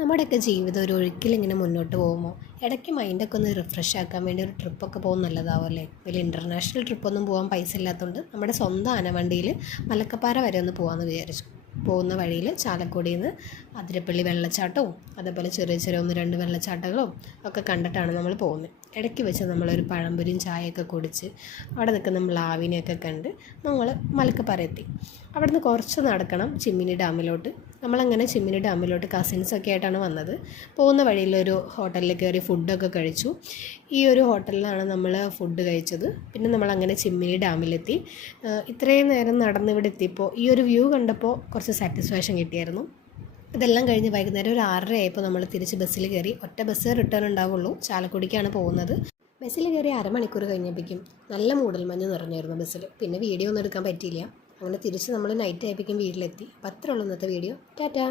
നമ്മുടെയൊക്കെ ജീവിതം ഒരു ഒഴുക്കിലിങ്ങനെ മുന്നോട്ട് പോകുമ്പോൾ ഇടയ്ക്ക് മൈൻഡൊക്കെ ഒന്ന് റിഫ്രഷ് ആക്കാൻ വേണ്ടി ഒരു ട്രിപ്പൊക്കെ പോകുന്നത് നല്ലതാവും അല്ലേ. വലിയ ഇൻ്റർനാഷണൽ ട്രിപ്പൊന്നും പോകാൻ പൈസ ഇല്ലാത്തതുകൊണ്ട് നമ്മുടെ സ്വന്തം ആനവണ്ടിയിൽ മലക്കപ്പാറ വരെ ഒന്ന് പോകാമെന്ന് വിചാരിച്ചു. പോകുന്ന വഴിയിൽ ചാലക്കുടിയിൽ നിന്ന് അതിരപ്പള്ളി വെള്ളച്ചാട്ടവും അതേപോലെ ചെറിയ ചെറിയ 1-2 വെള്ളച്ചാട്ടങ്ങളും ഒക്കെ കണ്ടിട്ടാണ് നമ്മൾ പോകുന്നത്. ഇടയ്ക്ക് വെച്ച് നമ്മളൊരു പഴംപൊരിയും ചായയൊക്കെ കുടിച്ച് അവിടെ നിൽക്കുന്ന മ്ലാവിനെയൊക്കെ കണ്ട് നമ്മൾ മലക്കപ്പാറ എത്തി. അവിടെ നിന്ന് കുറച്ച് നടക്കണം ചിമ്മിനി ഡാമിലോട്ട്. നമ്മളങ്ങനെ ചിമ്മിനി ഡാമിലോട്ട് കസിൻസൊക്കെ ആയിട്ടാണ് വന്നത്. പോകുന്ന വഴിയിലൊരു ഹോട്ടലിൽ കയറി ഫുഡൊക്കെ കഴിച്ചു. ഈ ഒരു ഹോട്ടലിലാണ് നമ്മൾ ഫുഡ് കഴിച്ചത്. പിന്നെ നമ്മളങ്ങനെ ചിമ്മിനി ഡാമിലെത്തി. ഇത്രയും നേരം നടന്നിവിടെ എത്തിയപ്പോൾ ഈ ഒരു വ്യൂ കണ്ടപ്പോൾ കുറച്ച് സാറ്റിസ്ഫാക്ഷൻ കിട്ടിയായിരുന്നു. ഇതെല്ലാം കഴിഞ്ഞ് വൈകുന്നേരം ഒരു 6:30 ആയപ്പോൾ നമ്മൾ തിരിച്ച് ബസ്സിൽ കയറി. ഒറ്റ ബസ് റിട്ടേൺ ഉണ്ടാവുള്ളൂ. ചാലക്കുടിക്കാണ് പോകുന്നത്. ബസ്സിൽ കയറി അരമണിക്കൂർ കഴിഞ്ഞപ്പോഴേക്കും നല്ല മൂടൽമഞ്ഞ് നിറഞ്ഞായിരുന്നു ബസ്സിൽ. പിന്നെ വീഡിയോ ഒന്നും എടുക്കാൻ പറ്റിയില്ല. അങ്ങനെ തിരിച്ച് നമ്മൾ നൈറ്റ് ആയപ്പോഴേക്കും വീട്ടിലെത്തി. അപ്പോൾ അത്രേ ഉള്ളൂ ഇന്നത്തെ വീഡിയോ. ടാറ്റാ.